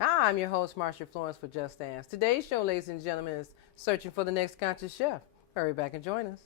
Hi, I'm your host, Marsha Florence for Just Dance. Today's show, ladies and gentlemen, is Searching for the Next Conscious Chef. Hurry back and join us.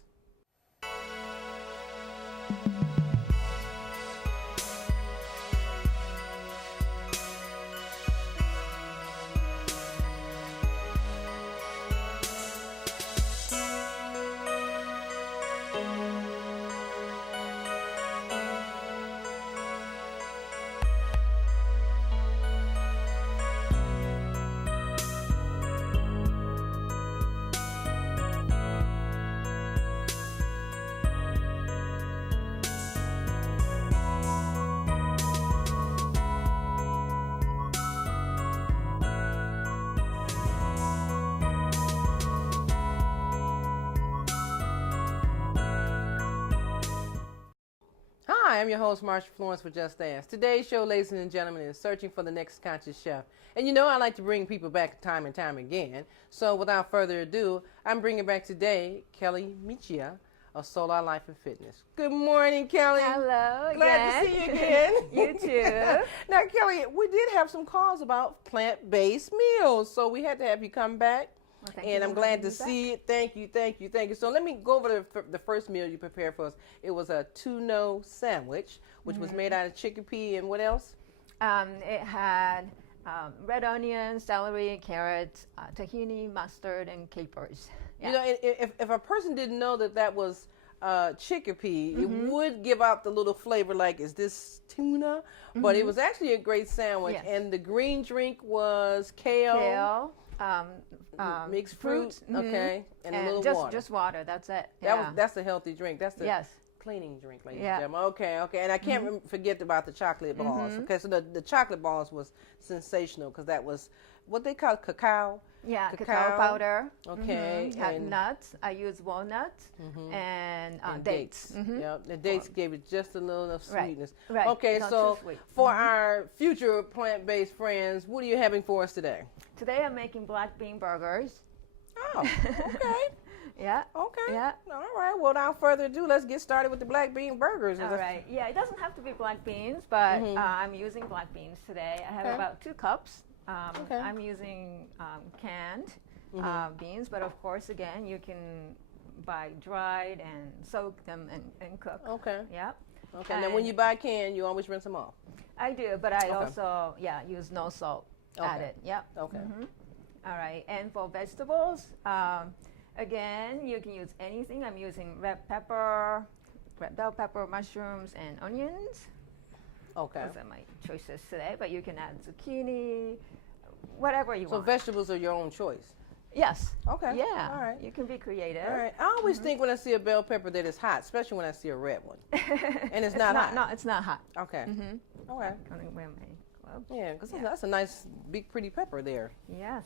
Hi, I'm your host, Marsha Florence for Just Dance. Today's show, ladies and gentlemen, is Searching for the Next Conscious Chef. And you know I like to bring people back time and time again. So without further ado, I'm bringing back today Kelly Michiya of Solar Life and Fitness. Good morning, Kelly. Hello. Glad to see you again. You too. Now, Kelly, we did have some calls about plant-based meals, so we had to have you come back. Well, and I'm glad to see it. Thank you. So let me go over the first meal you prepared for us. It was a Tuna Sandwich, which was made out of chickpea and what else? It had red onion, celery, carrots, tahini, mustard, and capers. Yeah. You know, if a person didn't know that was chickpea, it would give out the little flavor like, is this tuna? But it was actually a great sandwich. Yes. And the green drink was kale. Mixed fruit, okay, and a little water. Just water. That's it. That's a healthy drink. That's the cleaning drink, ladies and gentlemen. Okay. And I can't forget about the chocolate balls. Okay, so the chocolate balls was sensational because that was what they call cacao. Yeah, cacao powder. Okay, Had nuts. I use walnuts and dates. Yep, the dates gave it just a little enough sweetness. Right. Okay, Not so too sweet. for our future plant-based friends, what are you having for us today? Today I'm making black bean burgers. Oh, okay. Yeah. Okay. Yeah. All right. Well, without further ado, let's get started with the black bean burgers. All right. Yeah, it doesn't have to be black beans, but I'm using black beans today. I have about 2 cups. I'm using canned beans, but of course, again, you can buy dried and soak them and cook. Okay. Yeah. Okay. And then when you buy canned, you always rinse them off. I do, but I also use no salt added. Yep. Okay. All right. And for vegetables, again, you can use anything. I'm using red pepper, red bell pepper, mushrooms, and onions. Okay. Those are my choices today, but you can add zucchini, whatever you want. So vegetables are your own choice. Yes. Okay. Yeah. All right. You can be creative. All right. I always think when I see a bell pepper that it's hot, especially when I see a red one. And it's not hot. No, it's not hot. Okay. All right. I'm going to wear my gloves. Yeah, because that's a nice, big, pretty pepper there. Yes.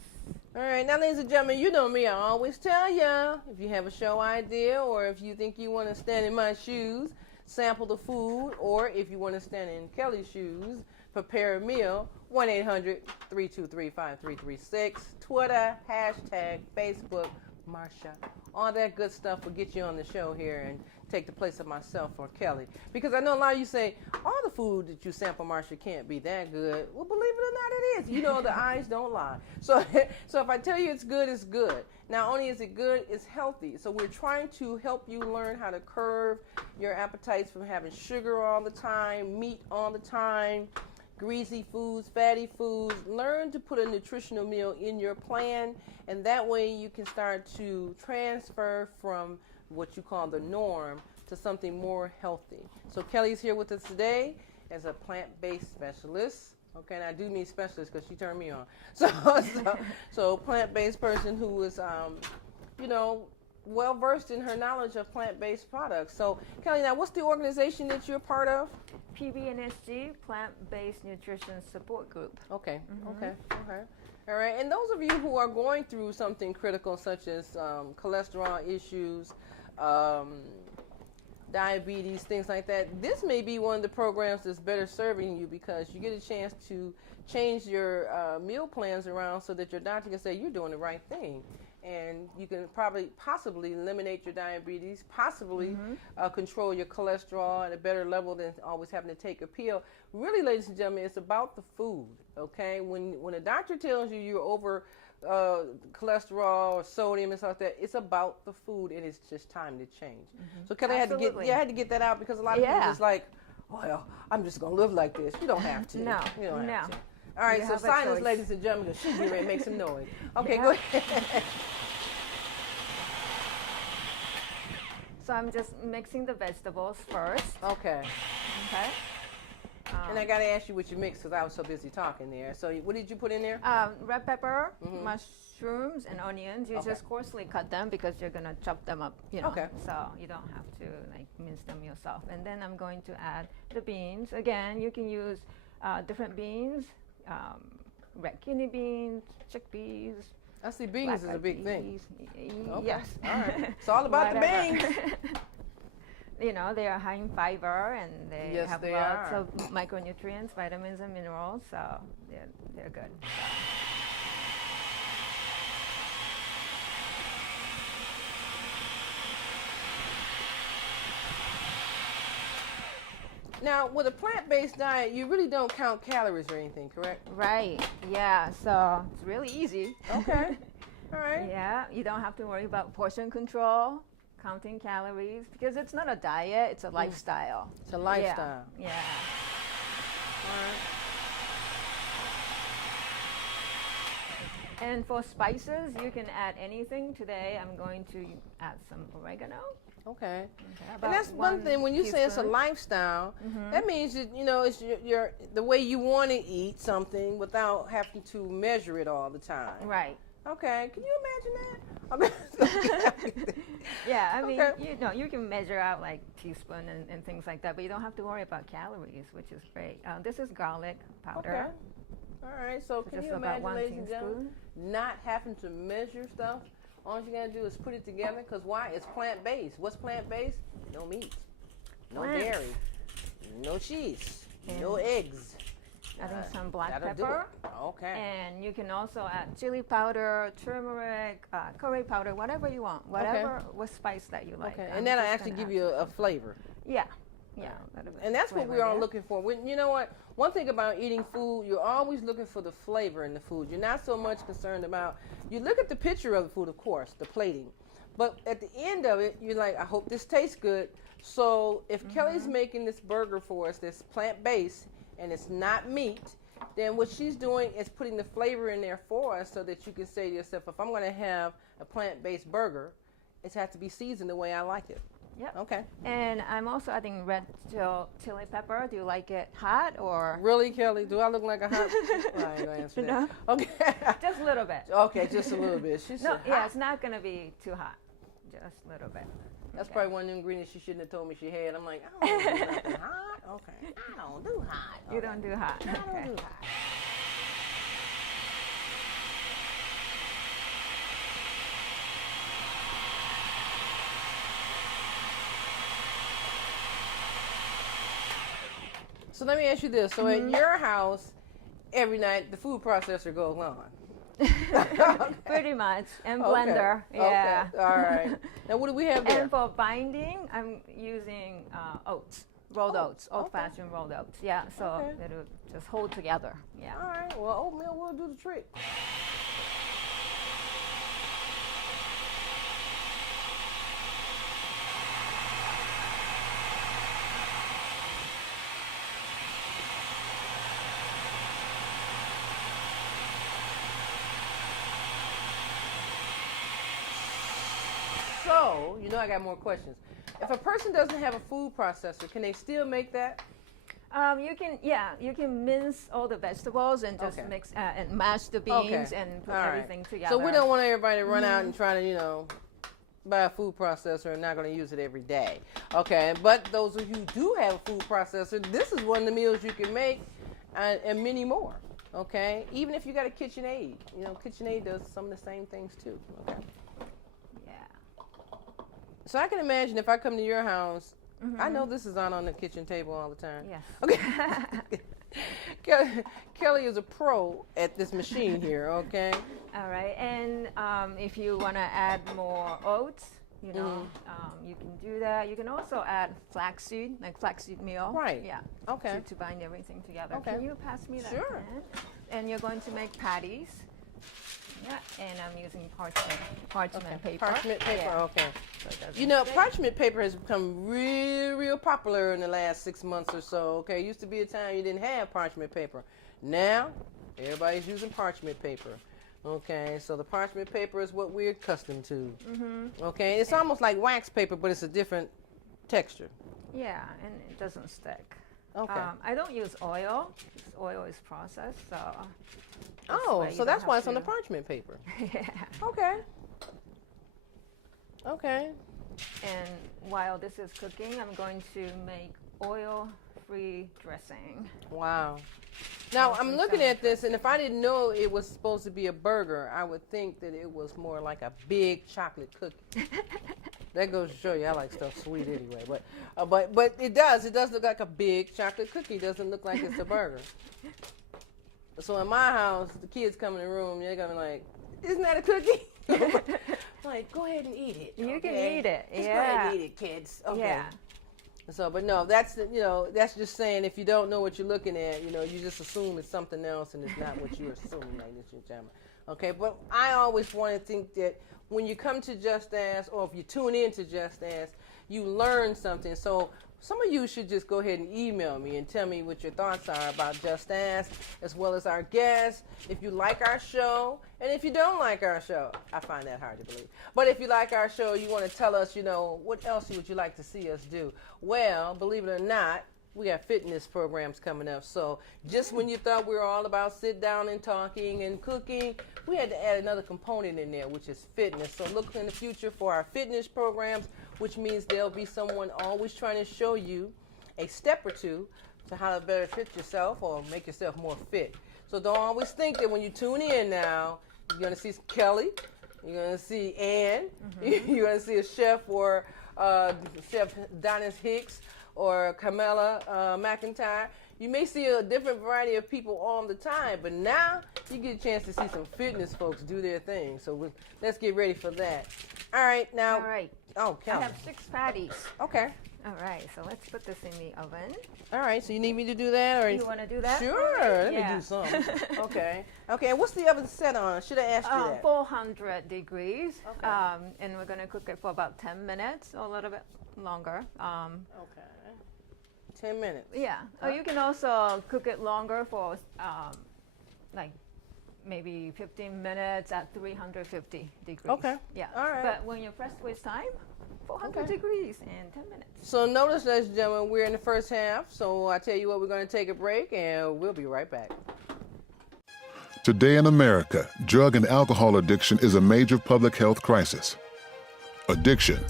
All right. Now, ladies and gentlemen, you know me. I always tell you, if you have a show idea or if you think you want to stand in my shoes, sample the food, or if you want to stand in Kelly's shoes, prepare a meal, 1-800-323-5336, Twitter, hashtag, Facebook, Marsha. All that good stuff will get you on the show here and take the place of myself or Kelly. Because I know a lot of you say, all the food that you sample, Marsha, can't be that good. Well, believe it or not, it is. You know, the eyes don't lie. So if I tell you it's good, it's good. Not only is it good, it's healthy. So we're trying to help you learn how to curb your appetites from having sugar all the time, meat all the time, greasy foods, fatty foods. Learn to put a nutritional meal in your plan, and that way you can start to transfer from what you call the norm to something more healthy. So Kelly's here with us today as a plant-based specialist. Okay, and I do need specialists because she turned me on. So plant-based person who is, well versed in her knowledge of plant-based products. So Kelly, now what's the organization that you're part of? PBNSG, Plant-Based Nutrition Support Group. Okay. All right, and those of you who are going through something critical such as cholesterol issues, diabetes, things like that, this may be one of the programs that's better serving you because you get a chance to change your meal plans around so that your doctor can say you're doing the right thing. and you can possibly eliminate your diabetes, possibly control your cholesterol at a better level than always having to take a pill. Really, ladies and gentlemen, it's about the food, okay? When a doctor tells you you're over cholesterol or sodium and stuff like that, it's about the food, and it's just time to change. So Kelly, I had to get that out, because a lot of people just like, well, I'm just going to live like this. You don't have to. No, you don't have to. no. All right, You so have a silence, choice. ladies and gentlemen, because she's getting ready to make some noise. Okay, go ahead. So I'm just mixing the vegetables first. Okay. Okay. And I got to ask you what you mixed, because I was so busy talking there. So what did you put in there? Red pepper, mushrooms, and onions. You just coarsely cut them because you're going to chop them up, you know. Okay. So you don't have to like mince them yourself. And then I'm going to add the beans. Again, you can use different beans, red kidney beans, chickpeas. I see beans is a big thing. Okay. Yes. All right. It's all about the beans. You know, they are high in fiber, and they have they lots are. of micronutrients, vitamins, and minerals, so they're good. Now, with a plant-based diet, you really don't count calories or anything, correct? Right, yeah, so it's really easy. Okay. All right. Yeah, you don't have to worry about portion control, counting calories, because it's not a diet, it's a lifestyle. It's a lifestyle. Yeah. All right. And for spices, you can add anything. Today, I'm going to add some oregano. Okay. Okay, And that's one thing, when you say it's a teaspoon. lifestyle, that means that, you know, it's your the way you want to eat something without having to measure it all the time. Right. Okay. Can you imagine that? Yeah, I mean, Okay. you know, you can measure out like teaspoon and things like that, but you don't have to worry about calories, which is great. This is garlic powder. Okay. All right. So can Just you about imagine, 1 ladies and gentlemen, teaspoon. not having to measure stuff? All you gotta do is put it together. Because why? It's plant-based. What's plant-based? No meat, no Plants. dairy, no cheese, no eggs. Adding some black That'll do pepper. it. Okay. And you can also add chili powder, turmeric, curry powder, whatever you want, whatever what spice that you like. Okay. I'm And that'll just actually gonna give add you some a flavor. Yeah, yeah. that'll And that's what flavor we're all there. looking for. You know what? One thing about eating food, you're always looking for the flavor in the food. You're not so much concerned about, you look at the picture of the food, of course, the plating. But at the end of it, you're like, I hope this tastes good. So if Kelly's making this burger for us that's plant-based and it's not meat, then what she's doing is putting the flavor in there for us so that you can say to yourself, if I'm going to have a plant-based burger, it has to be seasoned the way I like it. Yep. Okay. And I'm also adding red chili pepper. Do you like it hot or? Really, Kelly? Do I look like a hot? Well, I ain't gonna answer that. No. Okay. Just a little bit. Okay, just a little bit. She No, said yeah, hot. it's not going to be too hot. Just a little bit. That's Okay. probably one of the ingredients she shouldn't have told me she had. I'm like, I don't do nothing hot. Okay. I don't do hot. You don't do hot. I Okay. don't do hot. So let me ask you this. So at your house, every night the food processor goes on. Pretty much. And Okay. blender. Yeah. Okay. All right. Now what do we have there? And for binding, I'm using oats, rolled oats, old-fashioned rolled oats. Yeah, so Okay. it'll just hold together. Yeah. All right. Well, oatmeal will do the trick. So, you know, I got more questions. If a person doesn't have a food processor, can they still make that? You can mince all the vegetables and just Okay. mix and mash the beans and put All right. everything together. So we don't want everybody to run out and try to, you know, buy a food processor and not going to use it every day. Okay, but those of you who do have a food processor, this is one of the meals you can make and many more. Okay, even if you got a KitchenAid, you know, KitchenAid does some of the same things too. Okay. Yeah. So I can imagine if I come to your house, I know this is on the kitchen table all the time. Yes. Okay. Kelly is a pro at this machine here, okay? All right, and if you want to add more oats, you know, you can do that. You can also add flaxseed, like flaxseed meal. Right. Yeah. Okay. To bind everything together. Okay. Can you pass me that? Sure. Pan? And you're going to make patties. Yeah, and I'm using parchment paper. Parchment paper, Yeah. okay. So it doesn't You know, stick. parchment paper has become real popular in the last 6 months or so, okay? Used to be a time you didn't have parchment paper. Now, everybody's using parchment paper. Okay, so the parchment paper is what we're accustomed to. Okay, it's almost like wax paper, but it's a different texture. Yeah, and it doesn't stick. Okay. I don't use oil, because oil is processed, so. Oh, so that's why it's on the parchment paper. Yeah. Okay. Okay. And while this is cooking, I'm going to make oil-free dressing. Wow. Now, I'm looking at this, and if I didn't know it was supposed to be a burger, I would think that it was more like a big chocolate cookie. That goes to show you I like stuff sweet anyway. But it does look like a big chocolate cookie. It doesn't look like it's a burger. So in my house, the kids come in the room, they're going to be like, isn't that a cookie? Like, go ahead and eat it. You can okay? eat it. Just Yeah. go ahead and eat it, kids. Okay. Yeah. So, but no, that's just saying if you don't know what you're looking at, you just assume it's something else and it's not what you're assuming, ladies and gentlemen. Okay, but I always want to think that when you come to Just Ask, or if you tune in to Just Ask, you learn something. So some of you should just go ahead and email me and tell me what your thoughts are about Just Ask, as well as our guests, if you like our show, and if you don't like our show. I find that hard to believe. But if you like our show, you want to tell us, what else would you like to see us do? Well, believe it or not, we got fitness programs coming up. So just when you thought we were all about sit down and talking and cooking, we had to add another component in there, which is fitness. So look in the future for our fitness programs, which means there'll be someone always trying to show you a step or two to how to better fit yourself or make yourself more fit. So don't always think that when you tune in now, you're going to see Kelly, you're going to see Ann, you're going to see a chef or Chef Donis Hicks or Camilla McIntyre. You may see a different variety of people all the time, but now you get a chance to see some fitness folks do their thing. So let's get ready for that. All right, now. All right. Oh, I Kelly. have 6 patties. Okay. All right, so let's put this in the oven. All right, so you need me to do that? Or You want to do that? Sure, let me Yeah. do something. Okay. Okay, and what's the oven set on? Should I ask you that? 400 degrees. Okay. And we're going to cook it for about 10 minutes or a little bit longer. Okay. 10 minutes. Yeah. Or you can also cook it longer for like maybe 15 minutes at 350 degrees. Okay. Yeah. All right. But when you're pressed with time, 400 Okay. degrees in 10 minutes. So notice, ladies and gentlemen, we're in the first half. So I tell you what, we're going to take a break, and we'll be right back. Today in America, drug and alcohol addiction is a major public health crisis. Addiction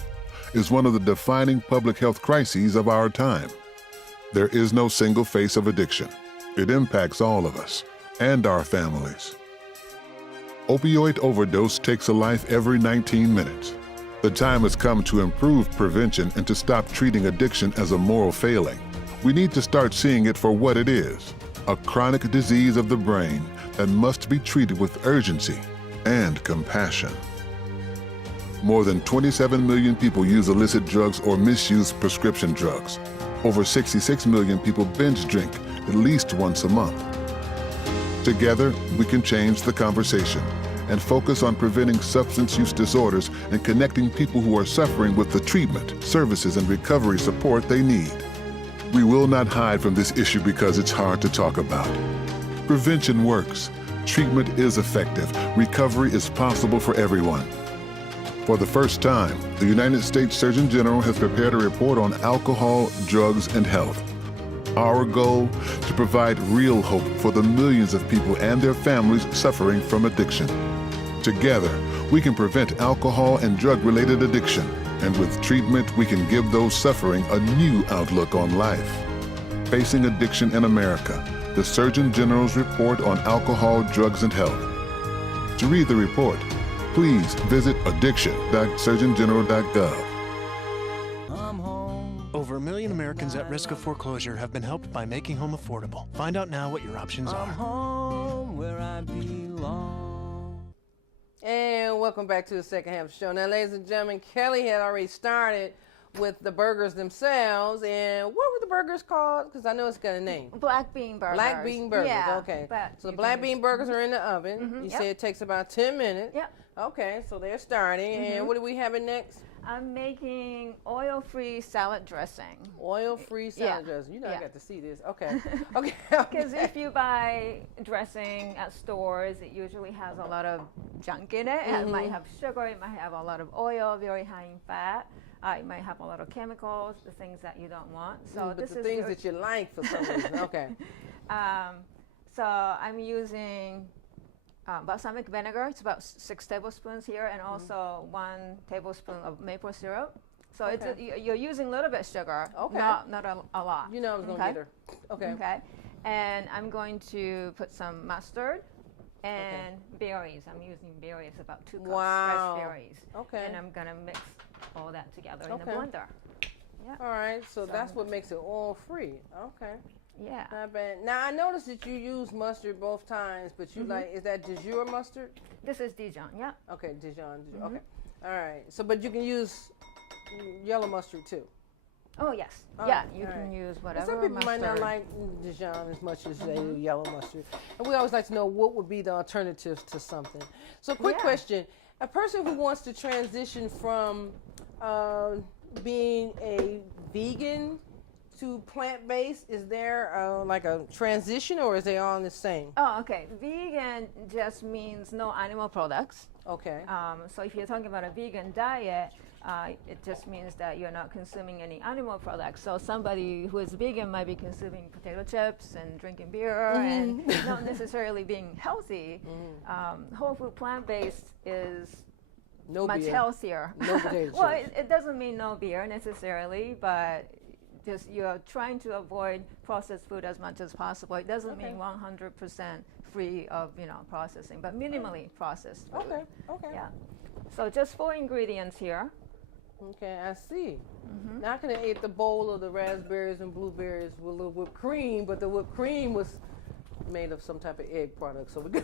is one of the defining public health crises of our time. There is no single face of addiction. It impacts all of us and our families. Opioid overdose takes a life every 19 minutes. The time has come to improve prevention and to stop treating addiction as a moral failing. We need to start seeing it for what it is, a chronic disease of the brain that must be treated with urgency and compassion. More than 27 million people use illicit drugs or misuse prescription drugs. Over 66 million people binge drink at least once a month. Together, we can change the conversation and focus on preventing substance use disorders and connecting people who are suffering with the treatment, services, and recovery support they need. We will not hide from this issue because it's hard to talk about. Prevention works. Treatment is effective. Recovery is possible for everyone. For the first time, the United States Surgeon General has prepared a report on alcohol, drugs, and health. Our goal, to provide real hope for the millions of people and their families suffering from addiction. Together, we can prevent alcohol and drug-related addiction, and with treatment, we can give those suffering a new outlook on life. Facing Addiction in America, the Surgeon General's report on alcohol, drugs, and health. To read the report, please visit addiction.surgeongeneral.gov. Over 1 million Americans at risk of foreclosure have been helped by Making Home Affordable. Find out now what your options are. Home where I belong. And welcome back to the second half of the show. Now, ladies and gentlemen, Kelly had already started with the burgers themselves. And what were the burgers called? Because I know it's got a name. Black bean burgers. Black bean burgers. Yeah, Okay. but So the you black can bean burgers are in the oven. You yep. say it takes about 10 minutes. Yep. Okay, so they're starting. And what are we having next? I'm making oil-free salad dressing. Oil-free salad Yeah. dressing. You know, I Yeah. got to see this. Okay. Okay. Because if you buy dressing at stores, it usually has a lot of junk in it. It might have sugar, it might have a lot of oil, very high in fat. It might have a lot of chemicals, the things that you don't want. So but this the is things that you like for some reason. Okay. So I'm using balsamic vinegar. It's about 6 tablespoons here, and also 1 tablespoon of maple syrup. So you're using a little bit of sugar, not a lot. You know I was going to get her. Okay. Okay. And I'm going to put some mustard and berries. I'm using berries, about 2 cups fresh berries. Okay. And I'm going to mix all that together in the blender. Yeah. All right. So that's what makes it oil-free. Okay. Yeah. Not bad. Now, I noticed that you use mustard both times, but you like, is that Dijon mustard? This is Dijon, yeah. Okay, Dijon. Okay. All right. So, but you can use yellow mustard too. Oh, yes. Oh, yeah, you all can right. use And whatever some people might not mustard. like Dijon as much as they do yellow mustard. And we always like to know what would be the alternative to something. So, quick question. A person who wants to transition from being a vegan to plant-based, is there like a transition, or is they all the same? Oh, okay. Vegan just means no animal products. Okay. So if you're talking about a vegan diet, it just means that you're not consuming any animal products. So somebody who is vegan might be consuming potato chips and drinking beer and not necessarily being healthy. Whole food plant-based is much healthier. No potato Well, chips. it doesn't mean no beer necessarily, but just you're trying to avoid processed food as much as possible. It doesn't mean 100% free of processing, but minimally processed food. Okay. Yeah. So just 4 ingredients here. Okay, I see. Now I could have ate the bowl of the raspberries and blueberries with a little whipped cream, but the whipped cream was made of some type of egg product, so we could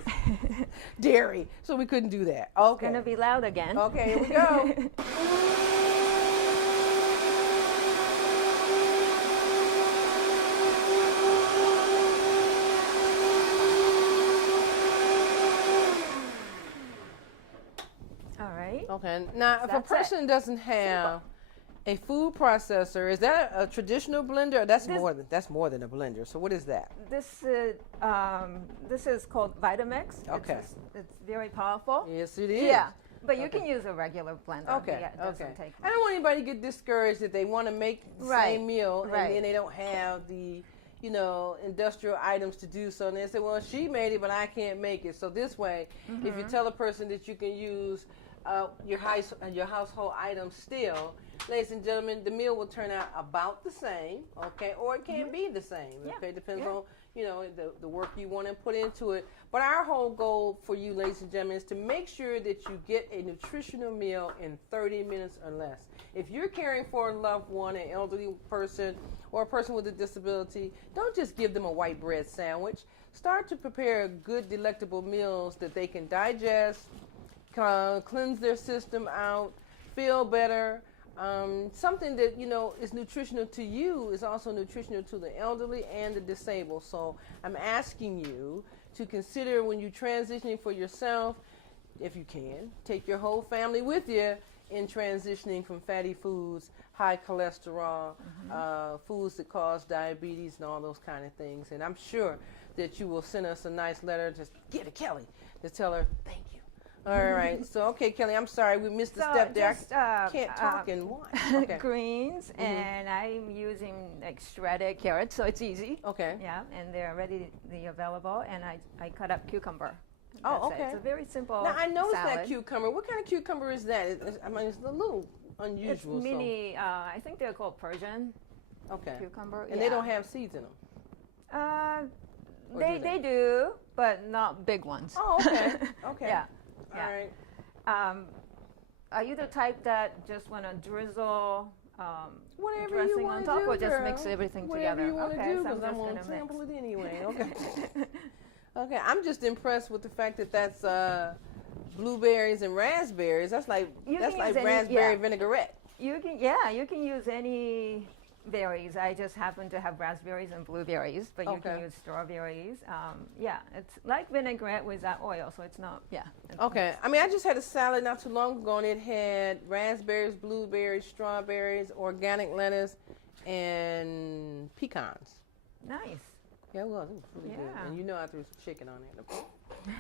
dairy, so we couldn't do that. Okay. Gonna be loud again. Okay, here we go. All right. Okay. Now, if a That's it. person doesn't have a food processor, is that a traditional blender? That's more than a blender. So what is that? This is called Vitamix. Okay. It's very powerful. Yes, it is. Yeah. But you can use a regular blender. Okay. Yeah, it doesn't take I don't want anybody to get discouraged if they want to make the same meal and Right. then they don't have the, industrial items to do so. And they say, well, she made it, but I can't make it. So this way, if you tell a person that you can use your household items still, ladies and gentlemen, the meal will turn out about the same, okay? Or it can be the same, okay? Depends on, the work you want to put into it. But our whole goal for you, ladies and gentlemen, is to make sure that you get a nutritional meal in 30 minutes or less. If you're caring for a loved one, an elderly person, or a person with a disability, don't just give them a white bread sandwich. Start to prepare good, delectable meals that they can digest, cleanse their system out, feel better. Something that is nutritional to you is also nutritional to the elderly and the disabled. So I'm asking you to consider, when you're transitioning for yourself, if you can, take your whole family with you in transitioning from fatty foods, high cholesterol, foods that cause diabetes and all those kind of things. And I'm sure that you will send us a nice letter, just give it to Kelly, to tell her thank you. All right. So, okay, Kelly, I'm sorry. We missed a step there. I can't talk and watch. Okay. Greens, and I'm using shredded carrots, so it's easy. Okay. Yeah, and they're readily available, and I cut up cucumber. Oh, That's okay. it. It's a very simple Now, I noticed salad. that cucumber. What kind of cucumber is that? It's a little unusual. It's mini, I think they're called Persian Okay. cucumber. And they don't have seeds in them? They do, but not big ones. Oh, okay. Okay. Yeah. All right. Are you the type that just want to drizzle Whatever you dressing want on to top, do, or just girl. mix everything Whatever together? you want to Okay, do, so I'm because I'm just going to gonna sample mix. it anyway. Okay. Okay, I'm just impressed with the fact that that's blueberries and raspberries. That's like You can use any- raspberry yeah. vinaigrette. You can use any berries. I just happen to have raspberries and blueberries, but you can Okay. use strawberries. It's like vinaigrette without oil, so it's not. Yeah. Okay, I mean, I just had a salad not too long ago, and it had raspberries, blueberries, strawberries, organic lettuce, and pecans. Nice. Yeah, it was really good. Yeah. And you know I threw some chicken on it.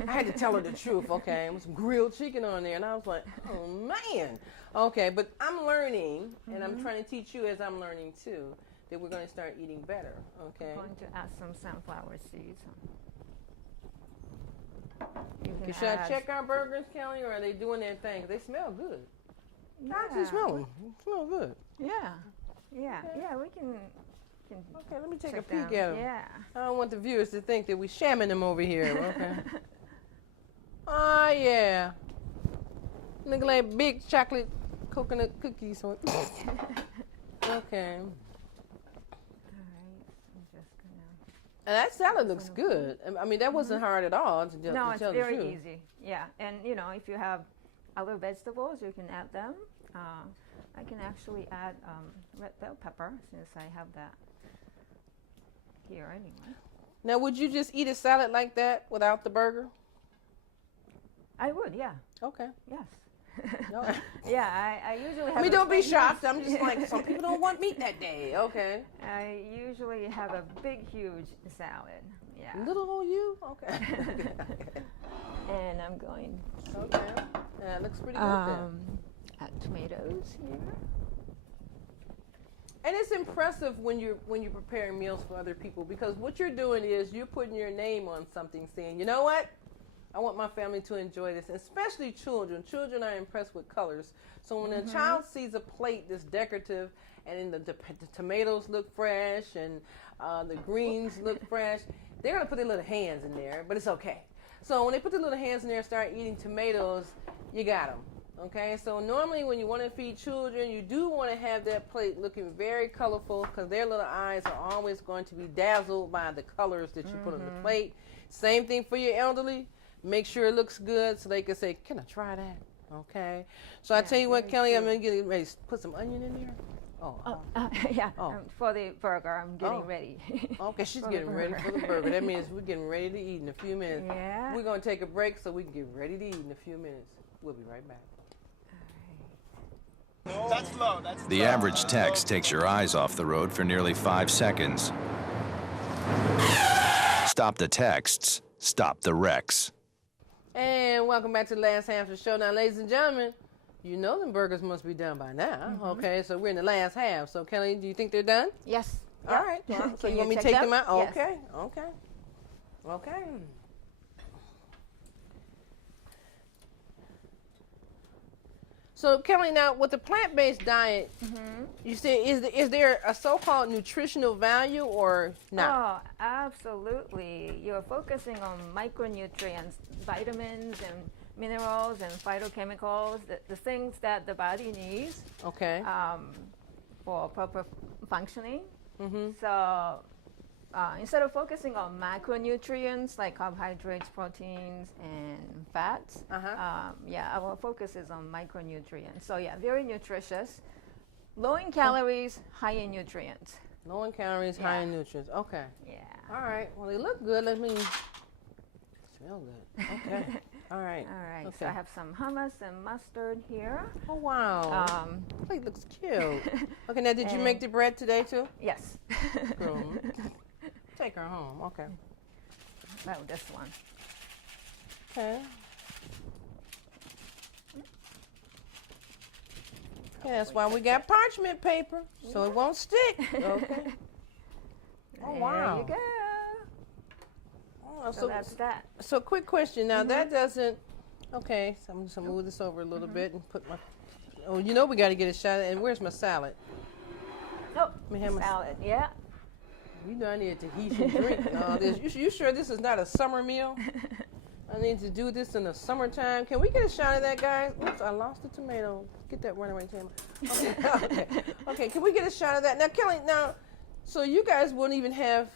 I had to tell her the truth, okay? It was some grilled chicken on there, and I was like, oh, man. Okay, but I'm learning, and I'm trying to teach you as I'm learning, too, that we're going to start eating better, okay? I'm going to add some sunflower seeds. Okay, should I check our burgers, Kelly, or are they doing their thing? They smell good. Yeah. I can smell them. They smell good. Yeah. Yeah. Okay. Yeah. We can. Okay, let me take a check peek them. at them. Yeah. I don't want the viewers to think that we shamming them over here, okay? Oh, yeah. Look like big chocolate coconut cookies. Okay. All right. I'm just gonna. And that salad looks good. I mean, that wasn't hard at all, to No, to it's tell very the truth. easy. Yeah, and if you have other vegetables, you can add them. I can actually add red bell pepper since I have that here anyway. Now, would you just eat a salad like that without the burger? I would, yeah. Okay. Yes. No. Yeah, I usually have. I mean, a don't be big- shocked. I'm just like, some people don't want meat that day. Okay. I usually have a big, huge salad. Yeah. Little old you? Okay. And I'm going Okay. Yeah, it looks pretty good then. add tomatoes here. And it's impressive when you're preparing meals for other people, because what you're doing is you're putting your name on something, saying, you know what? I want my family to enjoy this, especially children. Children are impressed with colors. So when a child sees a plate that's decorative, and then the tomatoes look fresh and the greens look fresh, they're going to put their little hands in there, but it's okay. So when they put their little hands in there and start eating tomatoes, you got them. Okay, so normally when you want to feed children, you do want to have that plate looking very colorful, because their little eyes are always going to be dazzled by the colors that you put on the plate. Same thing for your elderly. Make sure it looks good so they can say, can I try that? Okay. So I tell you what, Kelly, I'm going to get ready to put some onion in there. Yeah, Oh. for the burger, I'm getting ready. Okay, she's For the getting ready burger. for the burger. That means we're getting ready to eat in a few minutes. Yeah. We're going to take a break so we can get ready to eat in a few minutes. We'll be right back. The average text takes your eyes off the road for nearly 5 seconds. Stop the texts. Stop the wrecks. And welcome back to the last half of the show. Now, ladies and gentlemen, you know them burgers must be done by now. Okay, so we're in the last half. So, Kelly, do you think they're done? Yes. All right. Well, so Can you want me to check take them out? Yes. Okay. Okay. Okay. So, Kelly, now with the plant-based diet, you say is there a so-called nutritional value or not? Oh, absolutely. You're focusing on micronutrients, vitamins and minerals and phytochemicals, the things that the body needs Okay. for proper functioning. So instead of focusing on macronutrients like carbohydrates, proteins, and fats, our focus is on micronutrients. So yeah, very nutritious, low in calories, high in nutrients. Low in calories, high in nutrients. Okay. Yeah. All right. Well, they look good. Let me smell good. Okay. All right. All right. Okay. So I have some hummus and mustard here. Oh, wow. The plate looks cute. Okay, now did you and- make the bread today too? Yes. Girl, take her home. Okay. Oh, this one. Okay. Yeah, that's why we got parchment paper, so it won't stick. Okay. Oh, wow. There you go. Oh, So that's that. So quick question. Now that doesn't, okay, so I'm just gonna move this over a little bit and put my, oh, you know we gotta get a shot at, and where's my salad? Oh, me have my- salad. Yeah. You know I need a Tahitian drink and all this. You sure this is not a summer meal? I need to do this in the summertime. Can we get a shot of that, guys? Oops, I lost the tomato. Get that runaway camera. Okay. Okay, can we get a shot of that? Now, Kelly, so you guys wouldn't even have,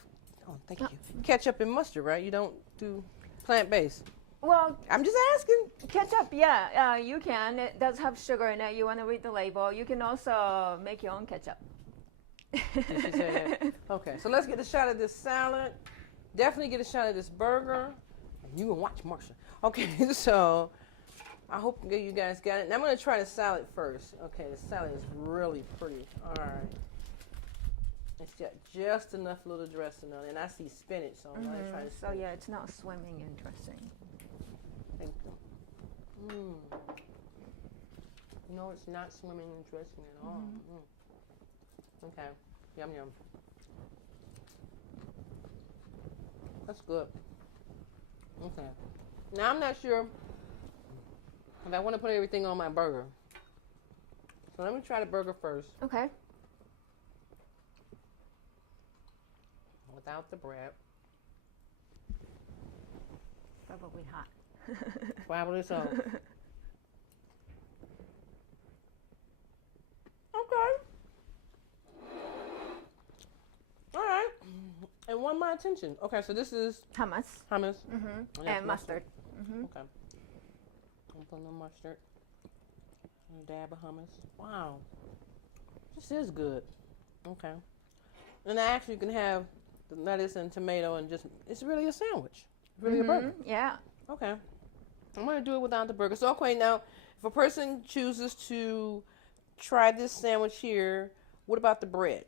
thank you, ketchup and mustard, right? You don't do plant-based. Well, I'm just asking. ketchup, you can. It does have sugar in it. You want to read the label. You can also make your own ketchup. Did she say that? Okay, so let's get a shot of this salad. Definitely get a shot of this burger. And you can watch Marsha. Okay, so I hope you guys got it. And I'm going to try the salad first. Okay, the salad is really pretty. All right. It's got just enough little dressing on it. And I see spinach, so I'm going to try to So, yeah, it's not swimming in dressing. Thank you. No, it's not swimming in dressing at all. Okay. Yum, yum. That's good. Okay. Now, I'm not sure if I want to put everything on my burger. So let me try the burger first. Okay. Without the bread. Probably hot. Probably so. Okay. All right. And one my attention. Okay, so this is Hummus. hummus. And mustard. Okay. I'm putting the mustard. And a dab of hummus. Wow. This is good. Okay. And actually you can have the lettuce and tomato and just, it's really a sandwich. It's really a burger. Yeah. Okay. I'm going to do it without the burger. So, okay, now, if a person chooses to try this sandwich here, what about the bread?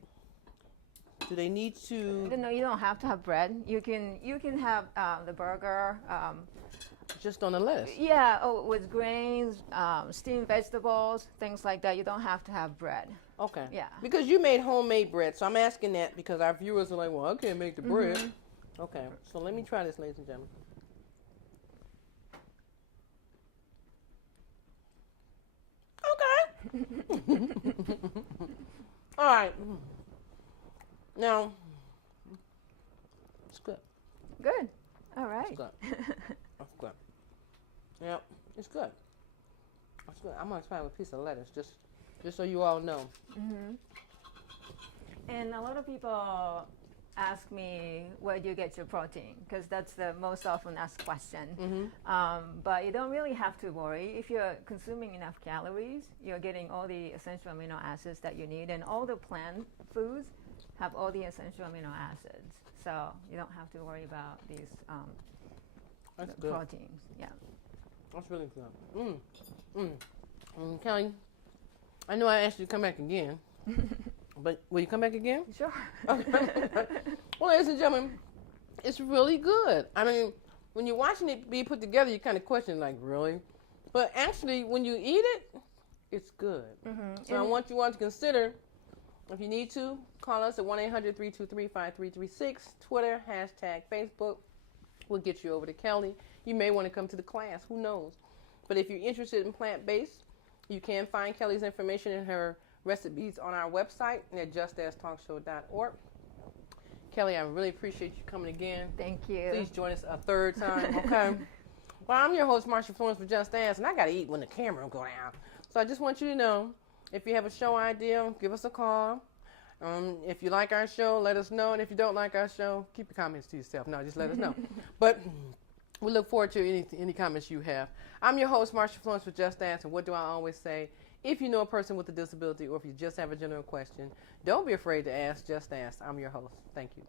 Do they need to? No, you don't have to have bread. You can have the burger. Just on the lettuce? Yeah, with grains, steamed vegetables, things like that. You don't have to have bread. Okay. Yeah. Because you made homemade bread, so I'm asking that because our viewers are like, well, I can't make the bread. Okay, so let me try this, ladies and gentlemen. Okay. All right. Now, it's good. Good. All right. It's good. It's good. Yep, it's good. It's good. I'm gonna try with a piece of lettuce, just so you all know. And a lot of people ask me, where do you get your protein? Because that's the most often asked question. But you don't really have to worry. If you're consuming enough calories, you're getting all the essential amino acids that you need. And all the plant foods have all the essential amino acids. So you don't have to worry about these That's good. proteins. Yeah. That's really good. Kelly, I know I asked you to come back again, but will you come back again? Sure. Well, ladies and gentlemen, it's really good. I mean, when you're watching it be put together, you kind of question, like, really? But actually, when you eat it, it's good. So I want you all to consider, if you need to, call us at 1-800-323-5336, Twitter, hashtag Facebook. We'll get you over to Kelly. You may want to come to the class. Who knows? But if you're interested in plant-based, you can find Kelly's information and her recipes on our website at justastalkshow.org. Kelly, I really appreciate you coming again. Thank you. Please join us a third time, okay? Well, I'm your host, Marsha Florence, for Just Ask, and I got to eat when the camera goes down. So I just want you to know, if you have a show idea, give us a call. If you like our show, let us know. And if you don't like our show, keep your comments to yourself. No, just let us know. But we look forward to any comments you have. I'm your host, Marsha Florence, for Just Ask, and what do I always say? If you know a person with a disability or if you just have a general question, don't be afraid to ask. Just ask. I'm your host. Thank you.